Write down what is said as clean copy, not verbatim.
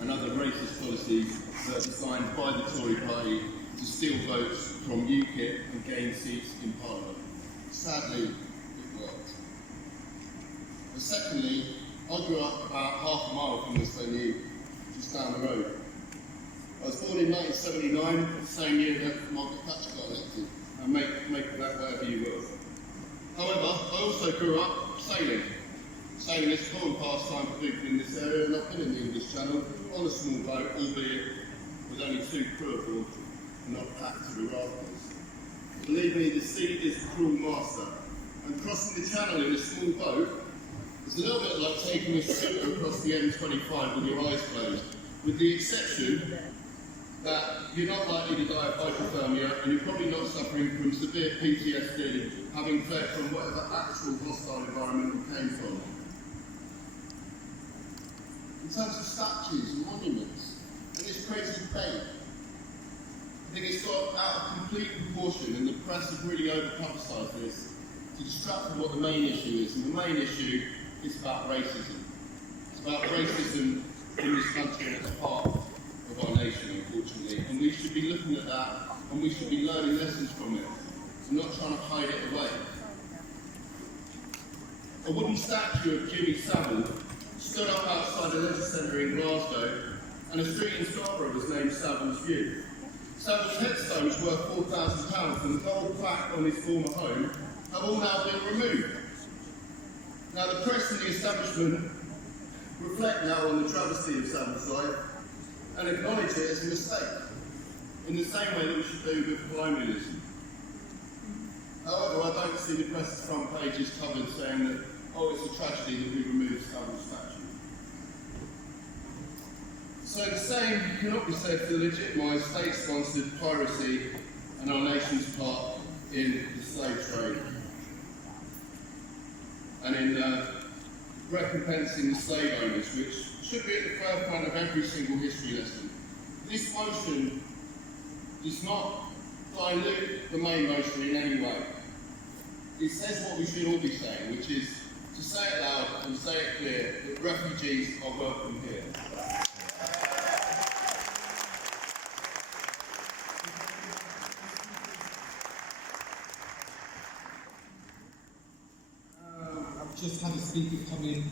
and other racist policies that are designed by the Tory party to steal votes from UKIP and gain seats in Parliament. Sadly, it worked. And secondly, I grew up about half a mile from this venue, just down the road. I was born in 1979, the same year that Margaret Thatcher got elected, and make of that whatever you will. However, I also grew up sailing. Sailing is a common pastime for people in this area, and I've been in the English Channel on a small boat, albeit with only 2 crew aboard, and not packed to the rafters. Believe me, the sea is a cruel master, and crossing the channel in a small boat is a little bit like taking a scooter across the M25 with your eyes closed, with the exception that you're not likely to die of hypothermia, and you're probably not suffering from severe PTSD, having fled from whatever actual hostile environment you came from. In terms of statues and monuments, and this crazy debate, I think it's got out of complete proportion, and the press have really over-publicised this to distract from what the main issue is. And the main issue is about racism. It's about racism in this country, and it's part of our nation, unfortunately. And we should be looking at that, and we should be learning lessons from it, and not trying to hide it away. A wooden statue of Jimmy Savile stood up outside the Leisure Centre in Glasgow, and a street in Scarborough was named Savile's View. Savile's headstones worth £4,000, and the gold plaque on his former home have all now been removed. Now, the press and the establishment reflect now on the travesty of Savile's life and acknowledge it as a mistake, in the same way that we should do with colonialism. However, I don't see the press's front pages covered saying that, oh, it's a tragedy that we removed Savile's statue. So the same cannot be said to legitimise state-sponsored piracy and our nation's part in the slave trade and in recompensing the slave owners, which should be at the forefront of every single history lesson. This motion does not dilute the main motion in any way. It says what we should all be saying, which is to say it loud and say it clear that refugees are welcome here. I've just had a speaker come in